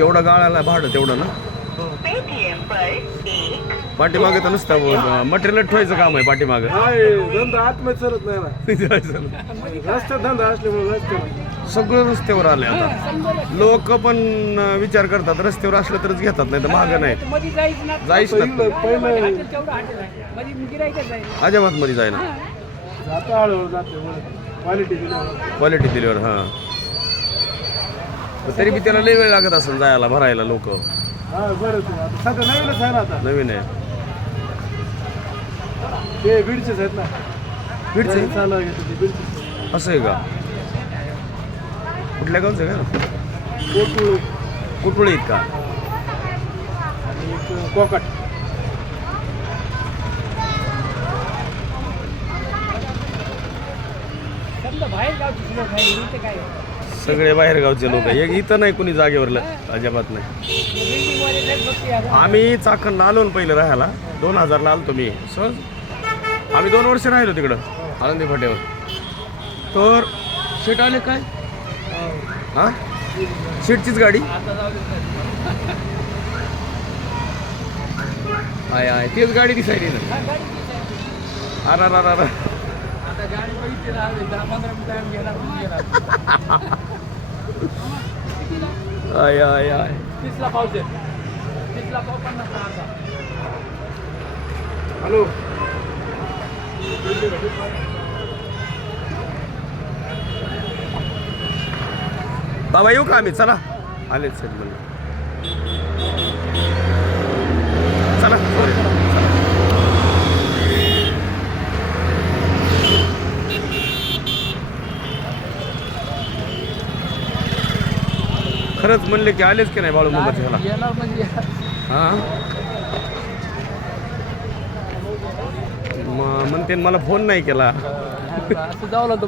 एवढं गाळाला भाडं तेवढं ना? पाठीमागे तर नुसतं मटेरियल ठेवायचं काम आहे पाठीमागे. नाही धंदा आतमध्ये नाही धंदा असल्यामुळे सगळं रस्त्यावर आले आता. लोक पण विचार करतात रस्त्यावर असलं तरच घेतात नाही तर महाग नाही. मध्ये जायचं ना. अजिबात मध्ये जायना. जाता हळूहळू जाते क्वालिटी क्वालिटी दिल्यावर हां. तरी बी त्याला लई वेळ लागत असेल जायला भरायला लोक. हा बरं ते आता. सध्या नवीनच आहे ना आता. नवीन आहे. ते बीडचेच आहेत ना. बीडचे? चालू आहे ते बीडचे. असं आहे का? कुठल्या गावचं आहे का? कोटुळ. कुटुळे आहेत का? आणि एक कोकट बाहेर गावची आहे काय? सगळे बाहेर गावचे लोक एक इथं नाही कुणी जागेवर ल- अजिबात नाही. आम्ही चाकण आलो ना पहिलं राहायला. दोन हजारला आलो मी. सहज. आम्ही दोन वर्ष राहिलो तिकडं. आनंदी फाट्यावर. तर शेट आले काय? हा? शेटचीच गाडी. आहे आहे तेच गाडी दिसायली ना. हा, गाडी किती आहे? अरा रा रा रा. आता गाडी बघितली ना आधी दहा पंधरा मिनिटं आम्ही घेणार म्हणून घेणार आय आय आय. तीसला पाऊस आहे. तीसला पन्नासला अर्धा हॅलो. बाबा येऊ का आम्ही? चला. आलेच सर म्हणलं चला sorry. खरंच म्हणले की आलेच की नाही बाळू मुंबईच्या ह्याला येणार म्हणजे हा? म्हणते मला फोन नाही केला. असं लागतं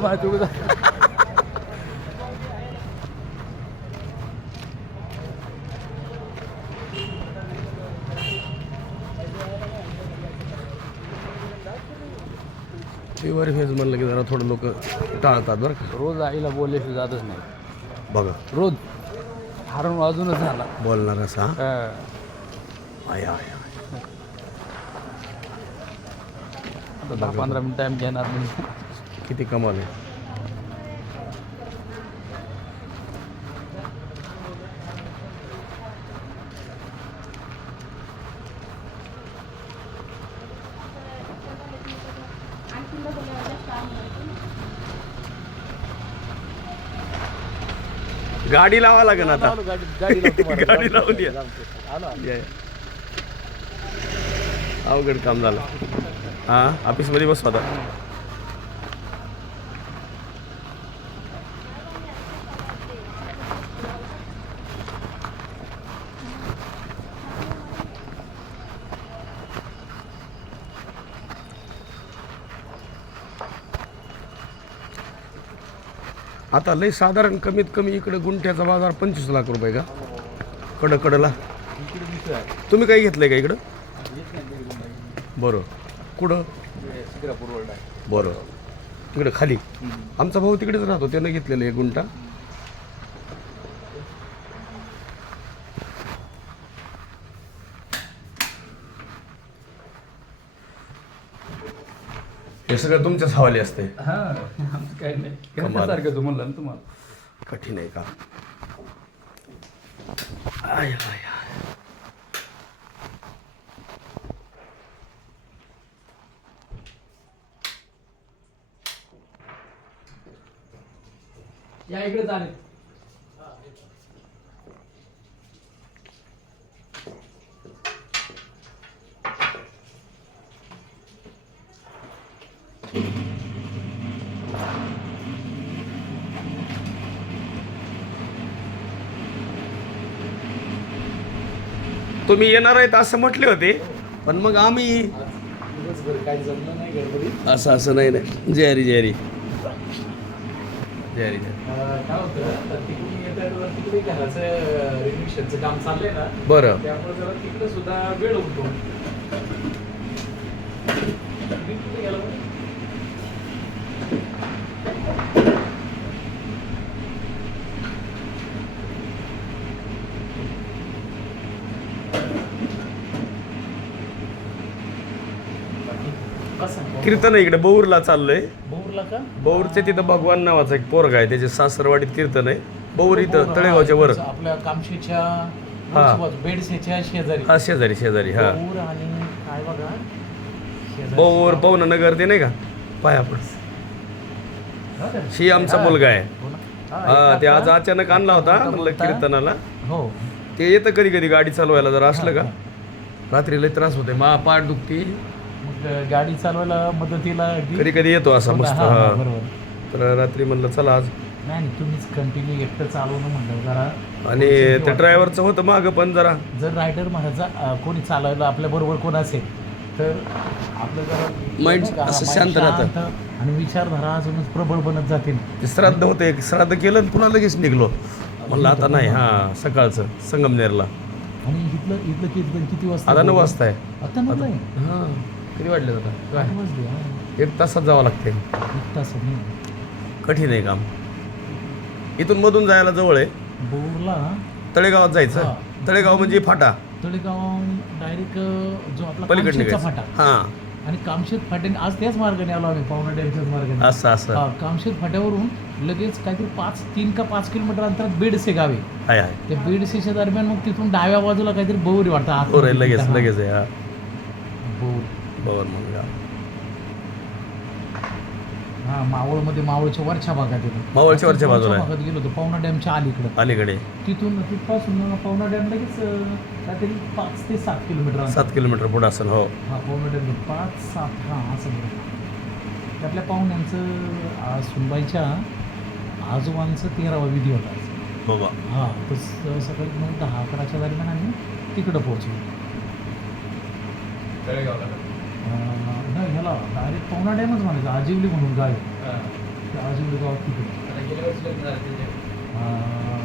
व्हेज म्हणलं की जरा थोडं लोक टाळतात बरं का. रोज आईला बोलल्याशिवाय जातच नाही. बघा. रोज. हारून वाजूनच झाला बोलणार असा. आय. आता दहा पंधरा मिनिटं टाइम घेणार म्हणजे किती कमाल आहे गाडी लावा लागेल आता गाडी गाडी लावतो मला. गाडी लावून या. आलो आलो. या, या. अवघड काम झालं हा ऑफिसमध्ये बसू आता आता लई साधारण कमीत कमी इकडे गुंठ्याचा बाजार पंचवीस लाख रुपये का? कडं कडला. तुम्ही काही घेतलंय का इकडं? बरं. कुठं? बरं. तिकडं खाली. आमचा भाऊ तिकडेच राहतो त्यानं घेतलेलं एक गुंठा. हे सगळं तुमच्याच हवाली असते हा आमचं काही नाही. ना तुम्हाला? कठीण आहे का? आय आय आय. या इकडे चालेल तुम्ही येणार आहेत असं म्हटले होते. पण मग आम्ही असं असं नाही नाही. जयरी जयरी काय होतं तर तिकडून येत्या तिकडे घराचं रिनोव्हेशनचं काम चाललंय ना बरं त्यामुळे जरा तिकडे सुद्धा वेळ होतो मी तिकडे गेलो ना. कीर्तन आहे इकडे बौरला चाललंय. बोरला का? बौरच्या तिथं भगवान नावाचा एक पोरगा आहे त्याचे सासरवाडीत कीर्तन आहे. बौर इथं तळेगावच्या वर. आपल्या कामशीच्या हा. बेडसेच्या शेजारी. हा शेजारी शेजारी हा. बोर आणि काय बघा? शेजारी. बौर पवन नगर ते नाही का? पायापड हो का? शी आमचा मुलगा आहे. हो ना? हा, हा ते आज अचानक आणला होता म्हणलं कीर्तनाला. हो. ते येतं कधी कधी गाडी चालवायला जर असलं का? रात्री लय त्रास होते मा पाठ दुखती. मग गाडी चालवायला मदतीला कधी कधी येतो असा हो मस्त हा, हा, हा बरोबर. तर रात्री म्हणलं चला आज. नाही नाही, तुम्हीच कंटिन्यू एकटं चालवणं म्हणलं जरा. आणि ते ड्रायव्हरचं होतं मागं पण जरा. जर रायडर अं, कोणी चालवायला आपल्या बरोबर कोण असेल तर आपलं जरा Mind का, असं mind शांत राहतं. शांत आणि विचारधारा अजूनच प्रबळ बनत जाते ना. ते श्राद्ध होतं एक श्राद्ध केलं आणि पुन्हा लगेच निघलो. म्हणलं आता नाही हा सकाळचं संगमनेरला. आणि इथलं इथलं कीर्तन किती वाजता आता नऊ वाजता आहे आता नऊ हा. किती वाटले आता? वाजले हा. एक तासात जावं लागते एक तास नाही. कठीण आहे काम. इथून मधून जायला जवळ आहे. बोरला तळेगावात जायचं. हा. तळेगाव म्हणजे फाटा. तळेगाव डायरेक्ट जो आपला पलीकडे कामशेतचा निघायचं. फाटा. हा. आणि कामशेत फाट्याने आज त्याच मार्गाने आलो आम्ही पावणा डॅमच्याच मार्गाने. असं असं. हा कामशेत फाट्यावरून लगेच काहीतरी पाच तीन का पाच किलोमीटर अंतरात बेडसे गावे. आहे आहे त्या बेडसेच्या दरम्यान मग तिथून डाव्या बाजूला काहीतरी बौरी वाटतं आहे, लगेच हा. लगेच आहे हा. बौर बरोबर मग हा. हा मावळमध्ये मावळच्या वरच्या भागात येतो मावळच्या वरच्या बाजूला आहे. भागात गेलो होतो पावणा डॅमच्या अलीकडं अलीकडे तिथून तिथपासून पावणा डॅम लगेच अं, काहीतरी पाच ते सात किलोमीटर अंतर. सात किलोमीटर पुढे असेल हो हा पावणा डॅम पाच सात हा असं बरं त्यातल्या पाहुण्यांचं आ, सुनबाईच्या आजोबांचं तेरावा विधी होता आज. बाबा हा तर स- सकाळी नऊ दहा अकराच्या दरम्यान आम्ही तिकडं पोहोचलो अं, नाही ह्याला डायरेक्ट पावणा डॅमच म्हणायचं आजिवली म्हणून आहे. त्या आजिवली गावात अं,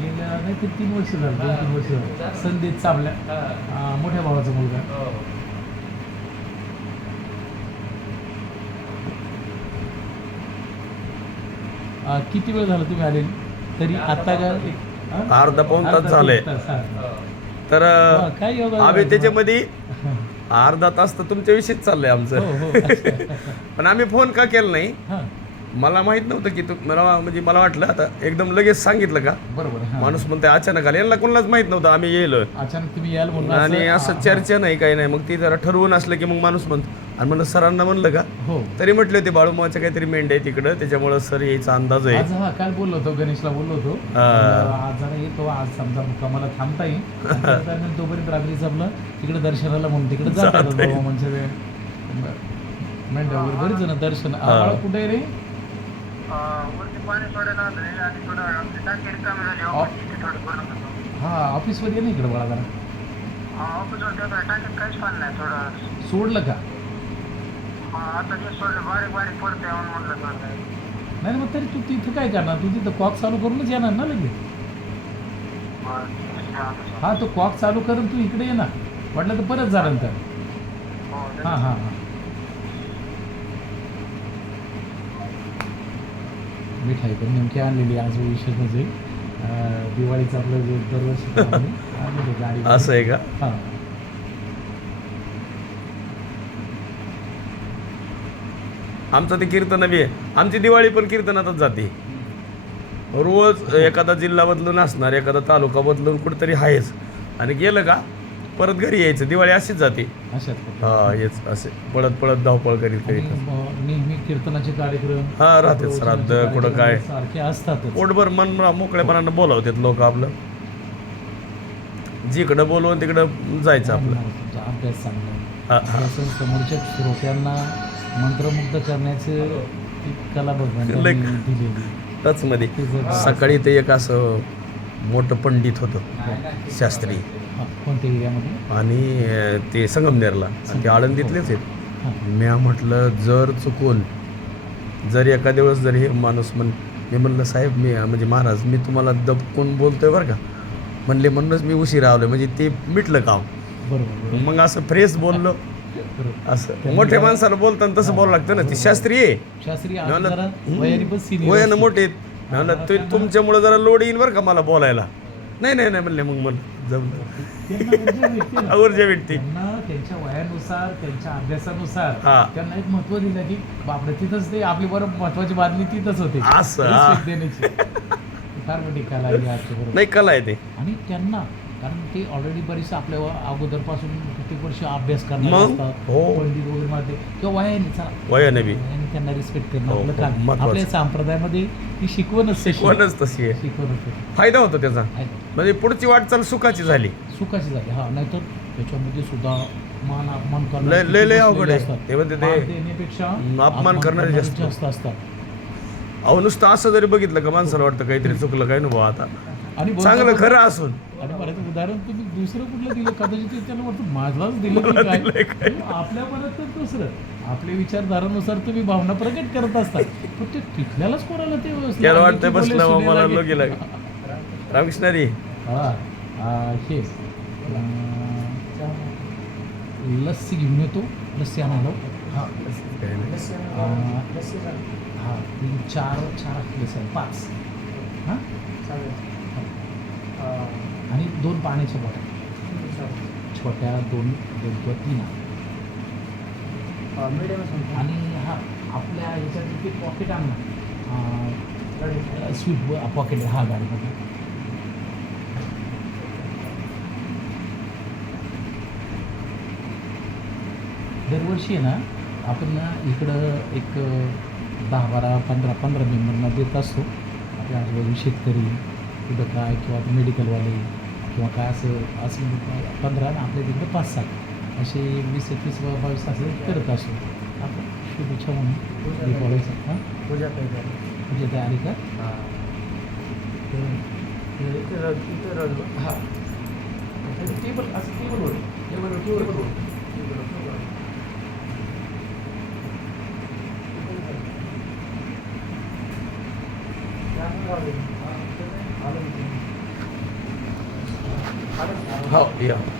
गेल्या नाही ते तीन वर्ष झालं दोन तीन वर्ष संदेश चाबल्या. मोठ्या भावाचा मुलगा. अं, किती वेळ झाला तुम्ही आलेली? तरी आता का एक? अर्धा पाऊण तास अर्धा झालंय. तास, हा. तर हा, काय योगा आम्ही त्याच्यामध्ये अर्धा तास तर तुमच्याविषयीच चाललंय हो आमचं. हो अच्छा. पण आम्ही फोन का केला नाही? हा, मला माहीत नव्हतं की तू मला म्हणजे मला वाटलं आता एकदम लगेच सांगितलं का? बरोबर हा. माणूस म्हणते अचानक आले. यांना कोणालाच माहीत नव्हतं आम्ही येईल अचानक तुम्ही याल आणि हा, असं हा. चर्चा नाही काही नाही. मग ती जरा ठरवून असलं की मग माणूस म्हणतो आणि म्हणलं सरांना म्हणलं का? हो. तरी म्हटले होते बाळूमाच्या काहीतरी मेंढ आहे तिकडं त्याच्यामुळं सर यायचा अंदाज आहे. आज हा काल बोललो होतो गणेशला बोललो होतो. हा. आज जरा येतो आज समजा मुक्कामाला थांबता येईल. आणि त्या दरम्यान तोपर्यंत रात्रीचं आपलं तिकडे दर्शनाला म्हणून तिकडे जात येतात जाता येईल. बाबा म्हणजे. मेंढ्या वगैरे बरीच जण दर्शन. हा. आम्हाला कुठे आहे रे? वरती पाणी सोडायला आलंय आणि थोडं आमची टाकी रिकामी झाली. ऑफिस तिथे थोडं करून होतो हा ऑफिसमध्ये ये ना इकडे बाळा जरा. ऑफिसवर त्या टाकीत काहीच पाणी नाही थोडं. सोडलं का? हा, आता जे सोडलं बारीक बारीक पडते म्हणून म्हटलं थोडं नाही मग तरी तू तिथं काय करणार? तू तिथं कॉक चालू करूनच येणार ना लगेच? बरं हा तो कॉक चालू करून तू इकडे ये ना. म्हटलं तर परत जा नंतर. हो हां हां हां. मिठाई पण नेमकी आणलेली आज विशेष म्हणजे अं, दिवाळीचं आपलं जे दरवर्षी आम्ही आणलेलं गाडी असं आहे का? हां. आमचं ते कीर्तन बी आहे. आमची दिवाळी पण कीर्तनातच जाते. रोज एखादा जिल्हा बदलून असणार एखादा तालुका बदलून कुठेतरी आहेच. आणि गेलं का परत घरी यायचं. दिवाळी अशीच जाते. हा हेच असे. पळत पळत धावपळ करीत करीत. नेहमी कीर्तनाचे कार्यक्रम हा राहते श्राद्ध कुठं काय. असतातच. पोटभर मन मोकळेपणानं बोलावतात लोक आपलं. जिकडं बोलवून तिकडं जायचं आपलं. अभ्यास समोरच्या श्रोत्यांना मंत्रमुग्ध करण्याचं कला टचमध्ये. ते जर- सकाळी ते एक असं मोठं पंडित होतं शास्त्री. कोणत्या एरियामध्ये? आणि ते संगमनेरला. ते आळंदीतलेच आहेत. म्या म्हटलं जर चुकून जर एखाद्या वेळेस जर हे माणूस म्हण मी म्हणलं साहेब मी म्हणजे महाराज मी तुम्हाला दबकून बोलतोय बरं का. म्हणले म्हणूनच मी उशीर आलो म्हणजे ते मिटलं काम. मग असं फ्रेश बोललो. असं. मोठ्या माणसाला बोलताना तसं बोलावं लागतं ना. ती शास्त्रीय आहे. जरा वयाने पण senior वयानं असतील. मोठे आहेत. म्हणलं ते तुमच्यामुळे जरा लोड येईल बरं का मला बोलायला. नाही नाही नाही म्हणले मग मला. जमलं त्यांना ऊर्जा भेटते ना. ऊर्जा भेटते. त्यांना त्यांच्या वयानुसार त्यांच्या अभ्यासानुसार हा. त्यांना एक महत्त्व दिलं की बापरे तिथंच ते आपली बरं महत्वाची बातमी तिथंच होते. असं, हा. Respect देण्याची फार मोठी कला आहे आजच्या बरोबर. नाही कला आहे ते. आणि त्यांना कारण ते ऑलरेडी बरेचसे आपल्या अगोदरपासून कित्येक वर्ष अभ्यास करणार मग? असतात हो. पंडित वगैरे मध्ये किंवा वयाने चला वयाने बी वयाने त्यांना रिस्पेक्ट करणं हो, आपलं हो, काम महत्वाचं. आपल्या संप्रदायामध्ये ही शिकवणच तशी आहे. कोणच तशी आहे शिकवण असते फायदा होतो त्याचा आहे. म्हणजे पुढची वाटचाल सुखाची झाली सुखाची झाली हा नाहीतर त्याच्यामध्ये सुद्धा मान अपमान लय- लय- लय अवघड आहे. असतात. ते म्हणते ते- अपमान करणारे जास्त. जास्त असतात अहो नुसतं असं जरी बघितलं का माणसाला वाटतं काहीतरी चुकलं काय नको आता आणि बोलता- चांगलं खरं असून. आणि मला ते उदाहरण तुम्ही दुसरं कुठलं दिलं? कदाचित ते त्याला वाटतं माझलाच दिलं की काय? आपल्या मनात तर दुसरं. आपल्या विचारधारानुसार तुम्ही भावना प्रकट करत असतात पण ते तिथल्यालाच कोणाला ते व्यवस्थित त्याला वाटतं की बोले बसलं सुने मला लागे. लोकी लागे रामकृष्णारी. हा आ, हे. अं, लस्सी घेऊन येतो. लस्सी आणायला हा अं, हा तीन चार चार प्लेस आहे पाच. हां? आणि दोन पाण्याच्या बॉटल. छोट्या दोन दोन किंवा तीन आणि हा आपल्या ह्याच्यात ते पॉकेट आण. ना स्वीट पॉकेट हा गाडीमध्ये दरवर्षी आहे ना आपण ना इकडं एक दहा बारा पंधरा पंधरा मेंबरना देत असतो. आपल्या आजूबाजू शेतकरी. कुठं काय किंवा मेडिकलवाले किंवा काय असं असं पंधरा ना आपल्या तिकडे पाच सात असे वीस एकवीस बावीस असं करत आपण शुभेच्छा म्हणून दीपावलीचं हाँ पूजा काय म्हणजे तयारी का? हाँ. टेबल असं टेबलवर टेबलवर टेबलवर Yeah.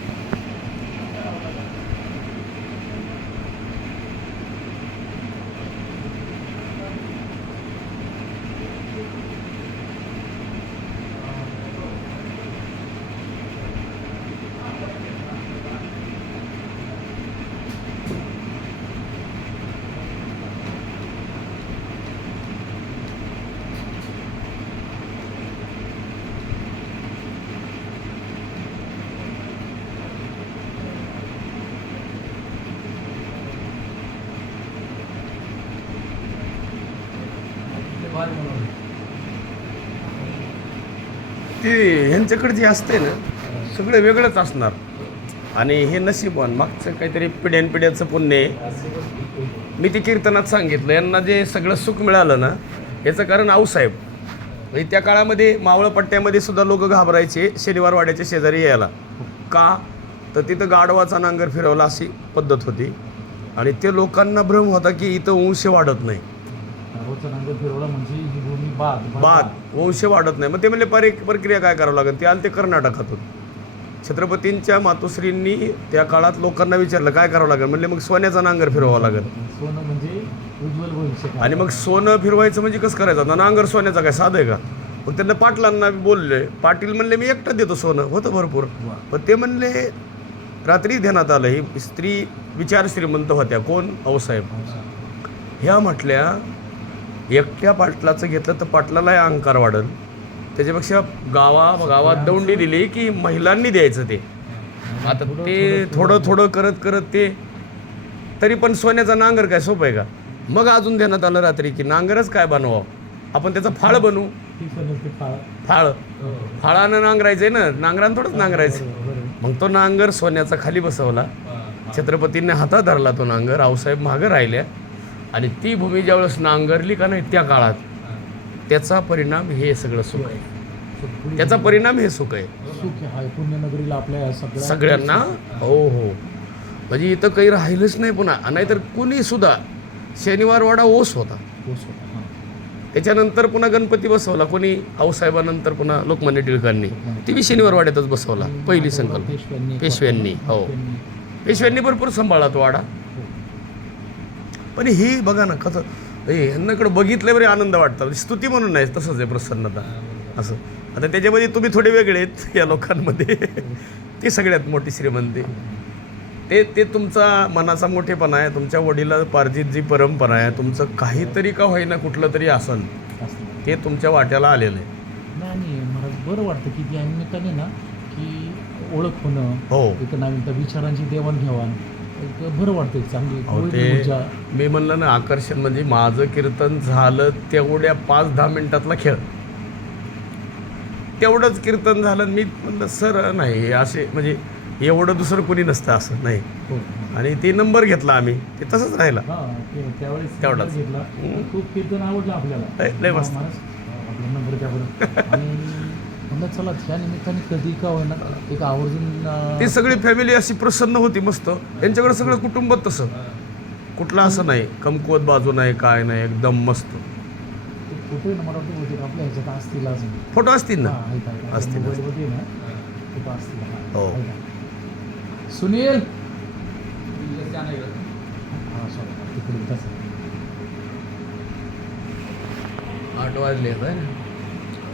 हो म्हणून. ते ह्यांच्याकडे जे असते ना सगळं वेगळंच असणार. आणि हे नशीबवान मागचं काहीतरी पिढ्यान पिढ्याचं पुण्य आहे. मी ते कीर्तनात सांगितलं यांना जे सगळं सुख मिळालं ना याचं कारण आऊसाहेब म्हणजे त्या काळामध्ये मावळपट्ट्यामध्ये सुद्धा लोक घाबरायचे शनिवार वाड्याच्या शेजारी यायला. का? तर तिथं गाढवाचा नांगर फिरवला अशी पद्धत होती. आणि ते लोकांना भ्रम होता की इथं वंश वाढत नाही. फिरवला म्हणजे ही भूमी बाद बाद वंश वाढत नाही. मग ते म्हणले परि प्रक्रिया काय करावं लागेल? ते आले ते कर्नाटकातून. छत्रपतींच्या मातोश्रींनी त्या काळात लोकांना विचारलं काय करावं लागेल? म्हणले मग सोन्याचा नांगर फिरवावा लागेल. सोनं म्हणजे उज्ज्वल भविष्य. आणि मग सोनं फिरवायचं म्हणजे कसं करायचं? आता नांगर सोन्याचा काय साधं आहे का? मग त्यांना पाटलांना बोलले. पाटील म्हणले मी एकटं देतो सोनं. होतं भरपूर. पण ते म्हणले रात्री ध्यानात आलं. ही स्त्री विचार श्रीमंत होत्या. कोण? आऊसाहेब ह्या म्हटल्या एकट्या पाटलाचं घेतलं तर पाटलालाही अहंकार वाढल. त्याच्यापेक्षा गावा गावात दौंडी दिली की महिलांनी द्यायचं ते. आता ते थोडं थोडं करत करत ते तरी पण सोन्याचा नांगर काय सोपं आहे का? मग अजून ध्यानात आलं रात्री की नांगरच काय बनवावं? आपण त्याचा फाळ बनवू. फाळ. फाळ फाळानं नांगरायचंय ना. नांगरानं थोडंच नांगरायचं. मग तो नांगर सोन्याचा खाली बसवला. छत्रपतींनी हातात धरला तो नांगर. आऊसाहेब मागं राहिल्या आणि ती भूमी ज्यावेळेस नांगरली का नाही त्या काळात त्याचा परिणाम हे सगळं सुख आहे. त्याचा परिणाम हे सुख आहे. सगळ्यांना हो हो. म्हणजे इथं काही राहिलंच नाही पुन्हा. नाहीतर कुणी सुद्धा शनिवार वाडा ओस होता. त्याच्यानंतर पुन्हा गणपती बसवला. कोणी आऊसाहेबानंतर पुन्हा लोकमान्य टिळकांनी. ती बी शनिवार वाड्यातच बसवला पहिली संकल्प. पेशव्यांनी हो. पेशव्यांनी. भरपूर सांभाळला तो वाडा. पण हे बघा ना कसं हे यांनाकडे बघितलं बरे आनंद वाटतो. म्हणजे स्तुती म्हणून नाही तसंच आहे प्रसन्नता. असं. आता त्याच्यामध्ये तुम्ही थोडे वेगळे आहेत या लोकांमध्ये. ती सगळ्यात मोठी श्रीमंती ते ते तुमचा मनाचा मोठेपणा आहे तुमच्या वडिला पार्जित जी परंपरा आहे तुमचं काहीतरी का होईना कुठलं तरी असन असं ते तुमच्या वाट्याला आलेलं आहे. नाही मला बरं वाटतं की त्या निमित्ताने ना की ओळख होणं हो. एक नवीन विचारांची देवाणघेवाण बरं वाटतं चांगली ते मी म्हणलं ना आकर्षण म्हणजे माझं कीर्तन झालं तेवढ्या पाच दहा मिनिटातला खेळ. तेवढंच कीर्तन झालं मी म्हणलं सर नाही असे म्हणजे एवढं दुसरं कोणी नसतं असं नाही. हो. आणि ते नंबर घेतला आम्ही ते तसंच राहिला. तेवढाच. घेतला. खूप कीर्तन आवडलं आपल्याला. लय- लय मस्त. नंबर म्हणलं चला त्या निमित्ताने कधी का होईना. एक आवर्जून अं, ती सगळी फॅमिली अशी प्रसन्न होती मस्त. यांच्याकडे सगळं कुटुंब तसं. कुठलं असं नाही. कमकुवत बाजू नाही काय नाही एकदम मस्त. ते फोटो आहे ना मला वाटतं बहुतेक आपल्या ह्याच्यात असतील अजून. फोटो असतील ना? हा, आहेत, आहेत. असतील, मोबाईलमध्ये ना फोटो असतील. हा. हो. सुनील! हा तिकडे तसं. आठ वाजले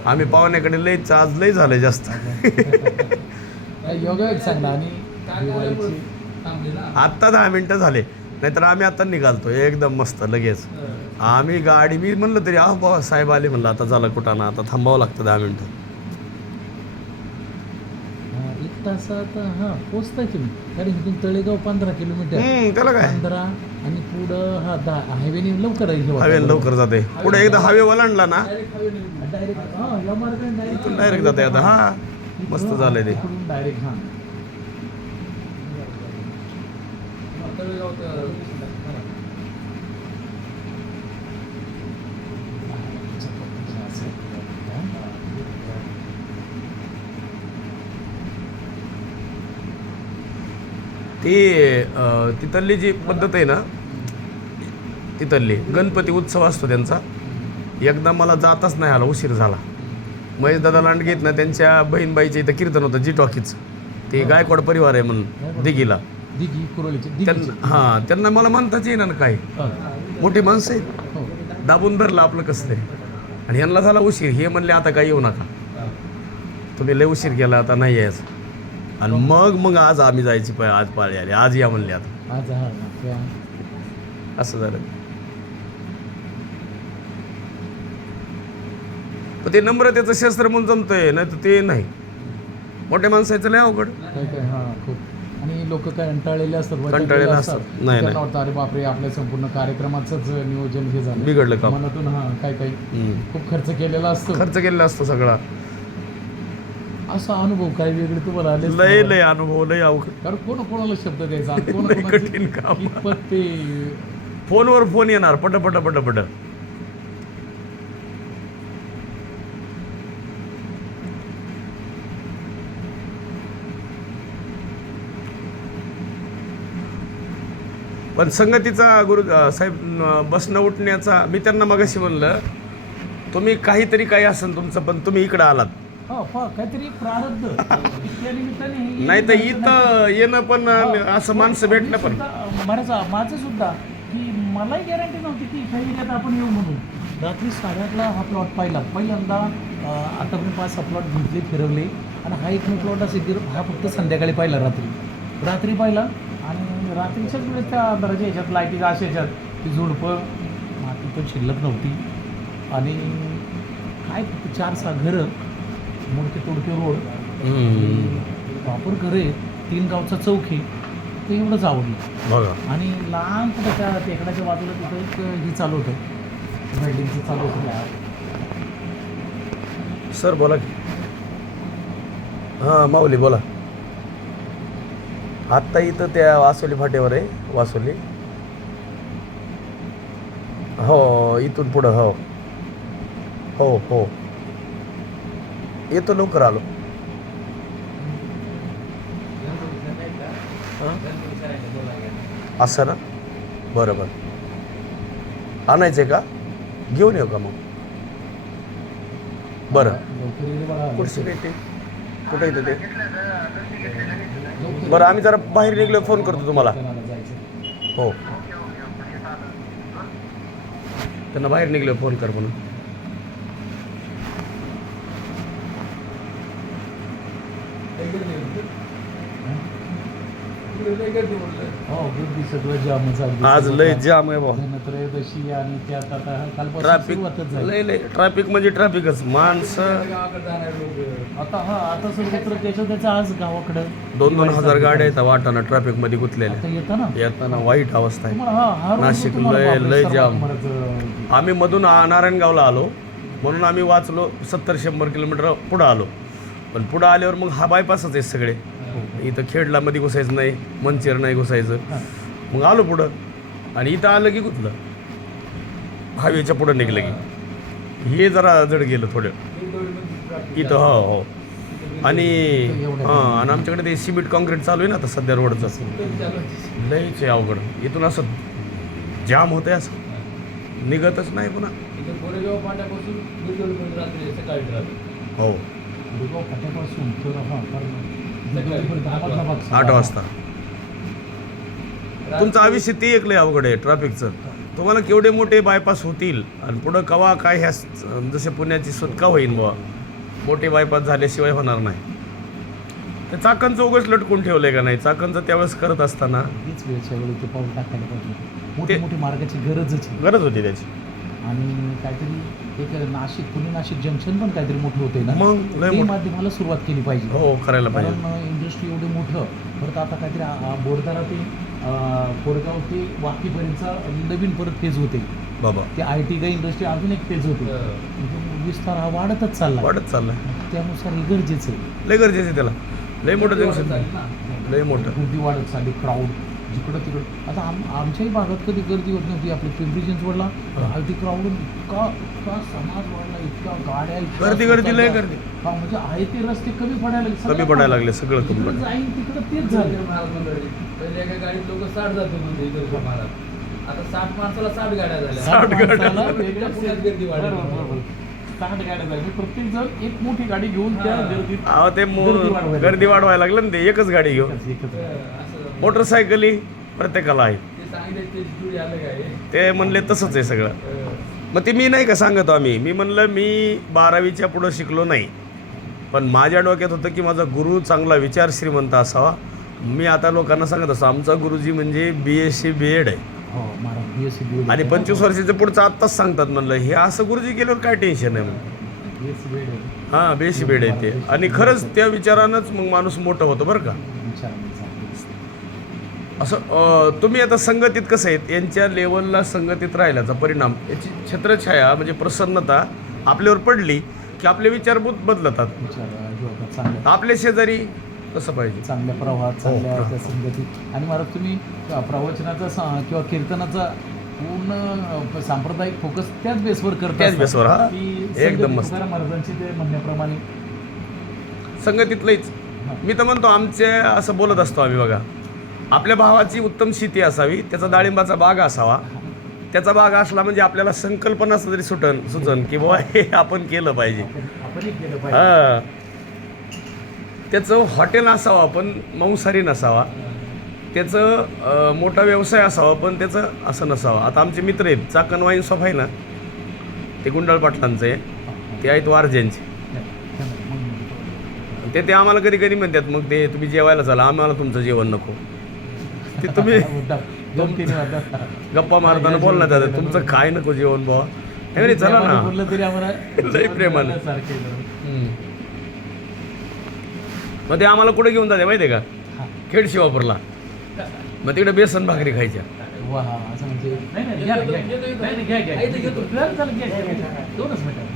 आम्ही पाहुण्याकडे लय आज लय झालं जास्त. सांग आणि आत्ता दहा मिनटं झाले नाहीतर आम्ही आता निघालतो एकदम मस्त लगेच. आम्ही गाडी मी म्हणलं तरी आह बाबा साहेब आले म्हणलं आता झालं कुठं ना आता थांबावं लागतं दहा मिनटं हा, एक तासात हा पोचताय तुम्ही. कारण इथून तळेगाव पंधरा किलोमीटर. हम्म, त्याला काय? पंधरा आणि पुढं हा दहा हायवेने लवकर आहे हे हवेन लवकर जाते. पुढे एकदा हवे ओलांडला ना डायरेक्ट हा या मार्गाने डायरेक्ट डायरेक्ट जाते आता. हा मस्त झालंय ते. डायरेक्ट हा. ती तिथली जी पद्धत आहे ना तिथली गणपती उत्सव असतो त्यांचा. एकदा मला जाताच नाही आला उशीर झाला. महेश दादा लांडगेत ना त्यांच्या बहीणबाईच्या इथं कीर्तन होतं जी टॉकीच ते गायकवाड परिवार आहे म्हणून दिघीला. हां त्यांना मला म्हणताच येईना ना काय. मोठी माणसं आहेत. हो. दाबून धरलं आपलं कसं आहे. आणि यांना झाला उशीर हे म्हणले आता काही येऊ नका. तुम्ही लय उशीर केला आता नाही यायचं. आणि मग मग आज आम्ही जायची पाय आज पाळी आली. आज या म्हणले आता. आज हा असं झालं. पण ते नम्रतेचं शस्त्र म्हणून जमतंय नाही तर ते नाही. मोठ्या माणसाचं लय अवघड. काय काय हा खूप. आणि लोक काय कंटाळलेले असतात वैतागलेले कंटाळलेले असतात. नाही, त्यांना नाही. वाटतं अरे बापरे आपल्या संपूर्ण कार्यक्रमाचंच नियोजन हे झालं. बिघडलं काम. मनातून हा काय काय. हम्म. खूप खर्च केलेला असतो. खर्च केलेला असतो सगळा. असा अनुभव काय वेगळे तुम्हाला आले लय लय अनुभव लय अवघड. कारण कोण कोणाला शब्द द्यायचा? आणि कोण लय कोणाची कठीण काम. कितपत ते फोनवर फोन येणार. पट पट पट पट. पण संगतीचा गुरु अं, साहेब न- बसणं उठण्याचा मी त्यांना मगाशी म्हणलं तुम्ही काहीतरी काही असेल तुमचं पण तुम्ही इकडं आलात. काहीतरी प्रारब्ध. त्या निमित्ताने हे- नाही तर इथं येणं पण असं माणसं भेटणं पण. माझा माझं सुद्धा की मलाही गॅरंटी नव्हती की काही आपण येऊ म्हणून. रात्री साडेआठला हा प्लॉट पाहिला. पहिल्यांदा अं, आतापर्यंत पाच सहा प्लॉट घेतले फिरवले. आणि हा एक प्लॉट असेल हा फक्त संध्याकाळी पाहिला रात्री. रात्री पाहिला आणि रात्रीच्याच वेळेस त्या अंधाराच्या ह्याच्यात लाईटीच्या अशा ह्याच्यात ती झुडपं माती पण शिल्लक नव्हती. आणि काय फक्त चार सहा घरं मोडके तोडके रोड. घर आहे तीन गावचा चौक ते एवढंच आवडलं. बघा. आणि लहान कुठं त्या टेकडाच्या बाजूला तिथं एक ही चालू होतं. बिल्डिंगचं चालू होतं. सर बोला की. हां माऊली बोला. आत्ता इथं त्या वासोली फाट्यावर आहे वासोली. हो इथून पुढं हो. हो हो. येतो लवकर आलो. असं ना? बरं बरं आणायचं आहे का? घेऊन येऊ का मग? बरं. कुठशी ते कुठं येतं ते? बरं आम्ही जरा बाहेर निघलो फोन करतो तुम्हाला. हो. त्यांना बाहेर निघलो फोन कर म्हणून हो गर्दी सगळं जामच अगदी आज लय. जाम आहे कालपासून ट्रॅफिक लय लय. ट्रॅफिक म्हणजे ट्रॅफिकच माणसं आता हा आता सर्वत्र त्याच्या त्याचं आज गावाकडं. दोन दोन हजार गाड्या येतात वाटाना ट्रॅफिकमध्ये गुंतलेल्या. येताना वाईट अवस्था आहे. नाशिक लय- लय जाम. आम्ही मधून नारायणगावला आलो. म्हणून आम्ही वाचलो सत्तर शंभर किलोमीटर पुढं आलो. पण पुढं आल्यावर मग हा बायपासच आहे सगळे. इथं खेडला मध्ये घुसायचं नाही मंचेर नाही घुसायचं. मग आलो पुढं. आणि इथं आलं की गुतलं हायवेच्या पुढं निघलं की. हे जरा जड गेलं थोडं. इथं हो हो. आणि हां आणि आमच्याकडे ते सिमेंट कॉन्क्रीट चालू आहे ना आता सध्या रोडचं. लयच आहे अवघड. इथून असं जाम होतंय असं. निघतच नाही पुन्हा. हो. आठ वाजता. तुमचं आयुष्य ते एक लय अवघड आहे ट्रॅफिकचं तुम्हाला केवढे मोठे बायपास होतील आणि पुढं कवा काय ह्या जसे पुण्याची सुटका होईल बुवा. मोठे बायपास झाल्याशिवाय होणार नाही. ते चाकणचं उगच लटकून ठेवलंय का नाही? चाकणचं त्यावेळेस करत असताना हीच वेळच्या वेळी ते पाऊल टाकायला पाहिजे. मोठी ते- मोठी मार्गाची गरजच आहे. गरज होती त्याची. आणि काहीतरी एक नाशिक पुणे नाशिक जंक्शन पण काहीतरी मोठं होते ना? मग लय ते मोठं. माध्यमाला सुरुवात केली पाहिजे. हो करायला पाहिजे. इंडस्ट्री एवढं मोठं परत आता काहीतरी आ- आ- बोरदारा ते अं, कोरगाव ते वाकीपर्यंतचा नवीन परत फेज होते. बाबा. ते आय टी का इंडस्ट्री अजून एक फेज होते. म्हणजे विस्तार हा वाढतच चालला वाढत चाललंय. त्यानुसार हे गरजेचं आहे. लय गरजेचं आहे त्याला. लय मोठं जंक्शन लय मोठं. गर्दी वाढत चालली क्राऊड जिकडं तिकडं. आता आम आमच्याही भागात कधी गर्दी होत नव्हती. आपल्या पिंपरी चिंचवडला टी क्राऊड इतका इतका समाज वाढला इतका गाड्या गर्दी गर्दी लय. गर्दी. हा म्हणजे आहे ते रस्ते कमी पडायला लागले. कमी पडायला. लागले सगळं कमी जिकडं पडायला जाईन तिकडं तेच झालं. पहिले एका गाडीत लोक साठ जाते म्हणजे इतर प्रमाणात. आता साठ माणसाला साठ गाड्या झाल्या. साठ गाड्या. वेगळ्या पुण्यात गर्दी वाढली. साठ गाड्या झाल्या. प्रत्येक जण एक मोठी गाडी घेऊन त्या हा. गर्दीत ते गर्दी वाढवायला. लागलं. ना ते एकच गाडी घेऊ एकच- मोटरसायकली प्रत्येकाला आहे. ते म्हणले तसंच आहे सगळं. मग ते मी नाही का सांगतो आम्ही? मी म्हणलं मी बारावीच्या पुढं शिकलो नाही. पण माझ्या डोक्यात होतं की माझा गुरु चांगला विचार श्रीमंत असावा. मी आता लोकांना सांगत असतो आमचा गुरुजी म्हणजे B S C B Ed आहे. हो आणि. पंचवीस वर्षाचं पुढचं आत्ताच सांगतात म्हणलं हे असं गुरुजी गेल्यावर काय टेन्शन आहे. हां B S C B Ed आहे ते. आणि खरंच त्या विचारानंच मग माणूस मोठं होतो बरं का. असं तुम्ही आता संगतीत कसं आहेत? यांच्या लेवलला संगतीत राहिल्याचा परिणाम याची छत्रछाया म्हणजे प्रसन्नता आपल्यावर पडली की आपले विचार बुत बदलतात. चांगल्या आपले शेजारी कसं पाहिजे? चांगल्या प्रवाहात चांगल्या हो. त्या संगतीत. आणि महाराज तुम्ही प्रवचनाचा किंवा कीर्तनाचा पूर्ण सांप्रदायिक फोकस त्याच बेसवर करता त्याच बेसवर, हा. एकदम महाराजांचे ते म्हणण्याप्रमाणे. संगतीतलंच. मी तर म्हणतो आमचे असं बोलत असतो आम्ही बघा. आपल्या भावाची उत्तम शेती असावी त्याचा डाळिंबाचा बाग असावा. त्याचा बाग असला म्हणजे आपल्याला संकल्पना तरी सुटन सुचन की बाबा हे आपण केलं पाहिजे. हा. त्याचं हॉटेल असावं पण मांसाहारी नसावा. त्याचं मोठा व्यवसाय असावा पण त्याचं असं नसावं. आता आमचे मित्र आहेत चाकण वाईन शॉप आहे ना ते गुंडाळ पाटलांचे ते आहेत वारजेंचे ते ते आम्हाला कधी कधी म्हणतात मग ते तुम्ही जेवायला चला आम्हाला तुमचं जेवण नको. ते तुम्ही. गप्पा मारताना बोलण्यात जातात तुमचं काय नको जेवण बुवा हे म्हणे, चला ना बोललं तरी आम्हाला लय प्रेमानं. सारखे. मग ते आम्हाला कुठे घेऊन जाते माहिती आहे. का खेड शिवापूरला मग तिकडे बेसन भाकरी खायच्या वा असं म्हणजे नाही नाही घ्या ना, घ्या. नाही, नाही, घ्या, घ्या. चला, घ्या, घ्या, घ्या. दोनच मिनिटं